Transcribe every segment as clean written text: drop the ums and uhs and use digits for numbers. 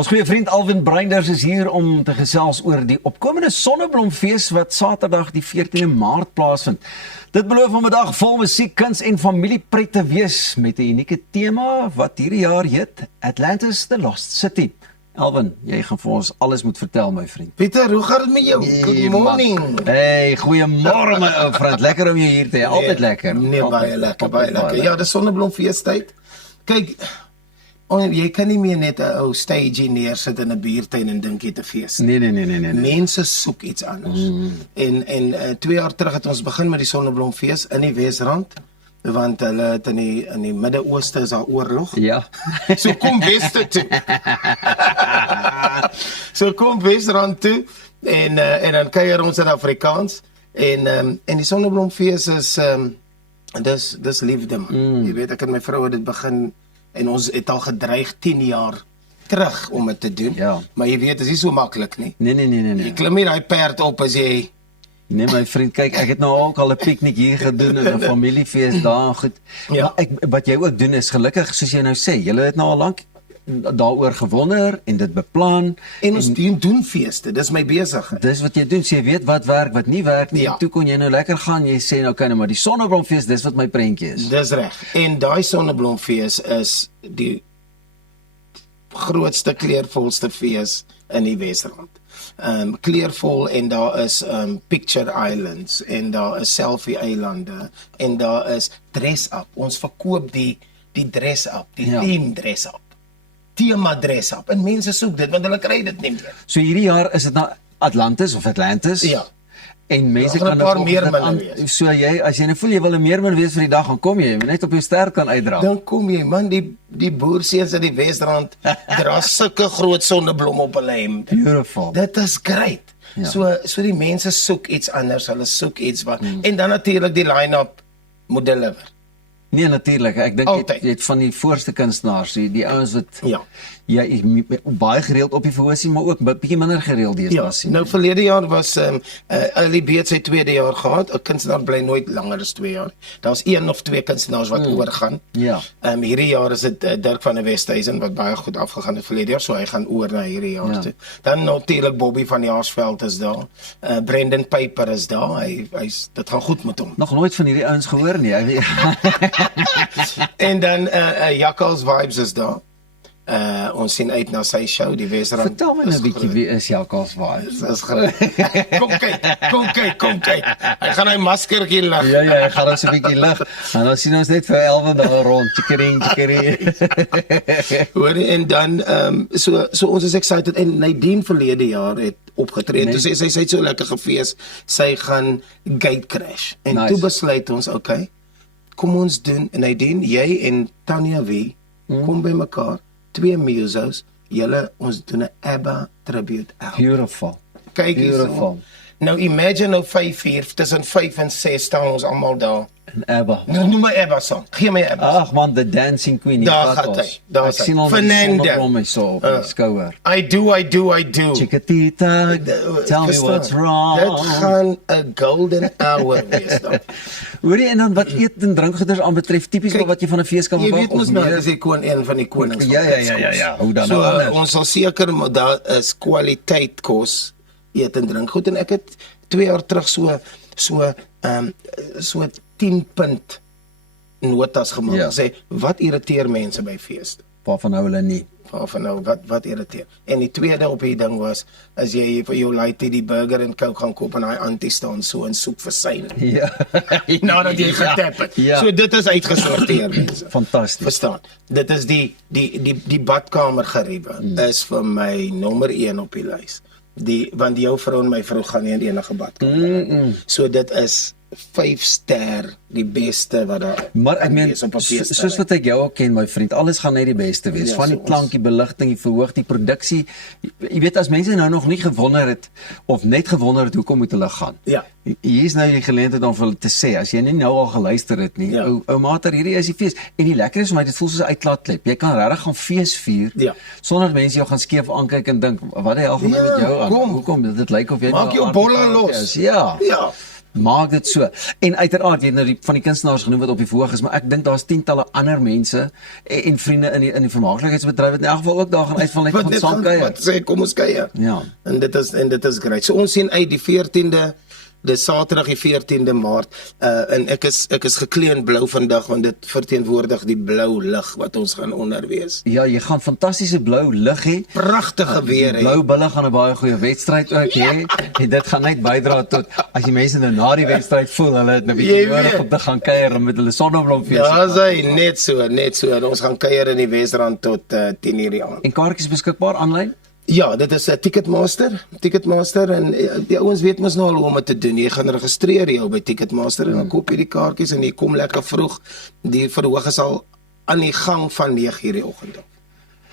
Ons goeie vriend Alwin Breinders is hier om te gesels oor die opkomende Sonneblomfees wat Saterdag die 14de Maart plaasvind. Dit beloof om 'n dag vol musiek, kuns en familiepret te wees met 'n unieke tema wat hierdie jaar heet Atlantis the Lost City. Alwin, jy gaan vir ons alles moet vertel, my vriend. Pieter, hoe gaan dit met jou? Good morning. Hey, goeiemôre my ou vriend. Lekker om jou hier te hê. Altyd lekker. Nee, baie lekker. Ja, dis Sonneblomfeestyd. Kyk, jy kan nie meer net 'n ou stage neersit in 'n biertuin en dink jy te fees. Nee. Mense soek iets anders. En 2 jaar terug het ons begin met die Sonneblomfees in die Wesrand, want hulle het in die Midde-Ooste is daar oorlog. Ja. So kom Weste toe. So kom Wesrand toe en dan kuier ons in Afrikaans en die Sonneblomfees is dis liefde man. Jy weet, ek en my vrou het dit begin en ons het al gedreig 10 jaar terug om dit te doen. Ja. Maar jy weet, dit is nie so maklik nie. Nee. Jy klim nie daai perd op as jy Nee my vriend, kyk, ek het nou ook al 'n piknik hier gedoen en 'n familiefees daar en goed. Ja. Maar wat jy ook doen is gelukkig, soos jy nou sê, julle het nou al lank daaroor gewonder en dit beplan. en ons doen feeste. Dis my besigheid. Dis wat jy doen, so jy weet wat werk, wat nie werk nie. Ja. En toe kon jy nou lekker gaan, jy sê nou kan maar die Sonneblomfees, dis wat my prentjie is. Dis reg. En daai Sonneblomfees is die grootste kleurvolste fees in die Wesrand. Kleurvol en daar is picture islands en daar is selfie eilande en daar is dress up. Ons verkoop die dress up, die theme dress up. Tema dress up. En mense soek dit want hulle kry dit nie meer. So hierdie jaar is dit nou Atlantis. Ja. En mense Daar gaan kan 'n paar ook meerminne dit wees. So as jy nou voel jy wil 'n meermin wees vir die dag, dan kom jy net op jou ster kan uitdra. Dan kom jy man, die boerseuns in die Wesrand dra sulke groot sonneblom op hulle hemd. Beautiful. Dit is great. Ja. So die mense soek iets anders, hulle soek iets wat en dan natuurlik die line-up moet deliver. Nee, natuurlik. Ek dink Altyd. jy het van die voorste kunstenaars, die ouens wat Ja. jy baie gereeld op die verhoor sien, maar ook bietjie minder gereeld deesdae sien. Nou verlede jaar was Ali Beet sy 2de jaar gehad. 'n Kunstenaar bly nooit langer as 2 jaar. Daar's 1 of 2 kunstenaars wat oorgaan. Ja. Hierdie jaar is dit Dirk van der Westhuizen wat baie goed afgegaan het verlede jaar, so hy gaan oor na hierdie jaar toe. Dan natuurlik Bobby van Jaarsveld is daar. Brendan Piper is daar. Dit gaan goed met hom. Nog nooit van hierdie ouens gehoor nie. En dan Jakkals Vibes is daar. Ons sien uit na sy show, die Wesrand. Vertel my nou 'n bietjie wie is Jakkals Vibes? Dis groot. Kom kyk. Hy gaan hy maskertjie lig. Ja, ek gaan ons 'n bietjie lig. En dan sien ons net vir Elwin daar rond. Chickering. Hoor en dan so ons is excited en Nadine verlede jaar het opgetree. Toe sê sy het so lekker gefees. Sy gaan gate crash. En Nice. toe besluit ons, okay, kom ons doen Nadine, jy en Tanya Wie kom by mekaar, 2 musos, ons doen 'n ABBA tribute album. Beautiful. Kyk Beautiful. hierso. Nou imagine nou 5 uur, tussen 5 en 6 staan ons almal daar. En ABBA. Nou noem my ABBA song. Gee my ABBA song. Ag man, the dancing queen. Daar gaat hy. Ek sien al die Fernanda. sonneblom so op die skouer. I do. Chiquitita, tell me Verstaan? what's wrong. Dit gaan 'n golden hour wees dan. Hoorie, en dan wat eet en drinkgoeders aanbetref, tipies Kyk, wat jy van 'n fees kan Jy verwag weet mos of nou, meer? dis een van die konings van kos. Ja. Hoe dan So nou anders? ons sal seker maar daar is kwaliteit kos, eet en drink goed en ek het 2 jaar terug so 10 punt notas gemaak. Ja. Sê wat irriteer mense by feeste? Waarvan hou hulle nie? Van nou wat irriteer. En die tweede op die ding was as jy vir jou laaitie die burger en coke gaan koop en hy antie staan so en soek vir syne. Ja. Nadat jy getap het. Ja. So dit is uitgesorteer mense. Fantasties. Verstaan. Dit is die badkamer geriewe is vir my nommer 1 op die lys. Want jou vrou en my vrou gaan nie in enige badkamer. So dit is 5 ster, die beste wat daar Maar ek kan meen, wees op 'n fees. soos wat ek jou al ken, my vriend, alles gaan net die beste wees. Ja, Van die so klank, die beligting, die verhoog, die produksie. Jy weet, as mense nou nog nie gewonder het, of net gewonder het, hoekom moet hulle gaan? Ja. Hier is nou die geleentheid om vir hulle te sê, as jy nie nou al geluister het nie, Ja. ou mater, hierdie is die fees. En die lekker is vir my, dit voel soos 'n uitlaatklep. Jy kan regtig gaan fees vier, Ja. sonder dat mense jou gaan skeef aankyk en dink, wat die hel gaan Ja, met jou aan? kom. Hoekom? Dit lyk of jy Maak nou jou aan- bolle los. Ja. Ja. Maak dit so. En uiteraard, jy het nou van die kunstenaars genoem wat op die verhoog is, maar ek dink daar's tientalle ander mense en vriende in die vermaaklikheidsbedryf wat in elk geval ook daar gaan uitval net gaan saam kuier. Wat sê, kom ons kuier. Ja. En dit is great. So ons sien uit die 14de, dis Saterdag die 14de Maart, en ek is geklee in blou vandag want dit verteenwoordig die blou lig wat ons gaan onder wees. Ja, jy gaan fantastiese blou lig hê. Pragtige weer hè. Blou bulle gaan 'n baie goeie wedstryd ook hê. En dit gaan net bydra tot as die mense nou na die wedstryd voel hulle het 'n bietjie nodig om te gaan kuier met hulle sonneblomfees. Ja, sy net so. En ons gaan kuier in die Wesrand tot 10:00 die aand. En kaartjies beskikbaar aanlyn? Ja, dit is 'n Ticketmaster en die ouens weet mos nou al hoe om dit te doen. Jy gaan registreer jou by Ticketmaster en dan koop jy die kaartjies en jy kom lekker vroeg. Die verhoog is al aan die gang van 9:00 die oggend af.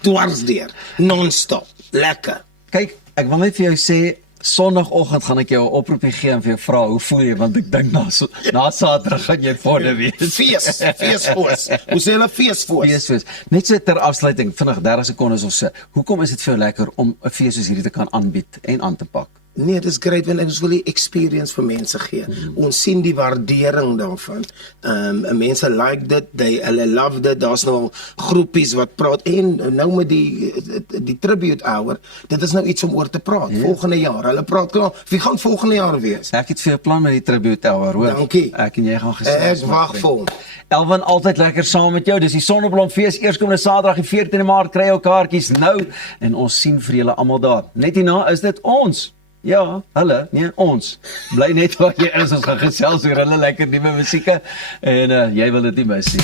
Dwarsdeur, non-stop, lekker. Kyk, ek wil net vir jou sê Sondagoggend gaan ek jou 'n oproepie gee en vir jou vra hoe voel jy, want ek dink na Saterdag gaan jy vorder wees. Feesfoos. Hoe sê hulle feesfoos? Feesfoos. Net so ter afsluiting, vinnig 30 sekondes of so. Hoekom is dit vir jou lekker om 'n fees soos hierdie te kan aanbied en aan te pak? Nee, dit is great want ons wil die experience vir mense gee. Ons sien die waardering daarvan. Mense like dit, hulle love dit. Daar's nou groepies wat praat en nou met die tribute hour, dit is nou iets om oor te praat. Volgende jaar, hulle praat klaar. Wie gaan volgende jaar wees? Ek het vir jou plan met die tribute hour, hoor. Dankie. Ek en jy gaan gesels. Ek wag vir hom. Elwin, altyd lekker saam met jou. Dis die Sonneblomfees eerskomende Saterdag die 14de Maart. Kry jou kaartjies nou en ons sien vir julle almal daar. Net hierna is dit ons. Ja, hulle, nee, ons. Bly net waar jy is, ons gaan gesels oor hulle lekker nuwe musieke en jy wil dit nie mis nie.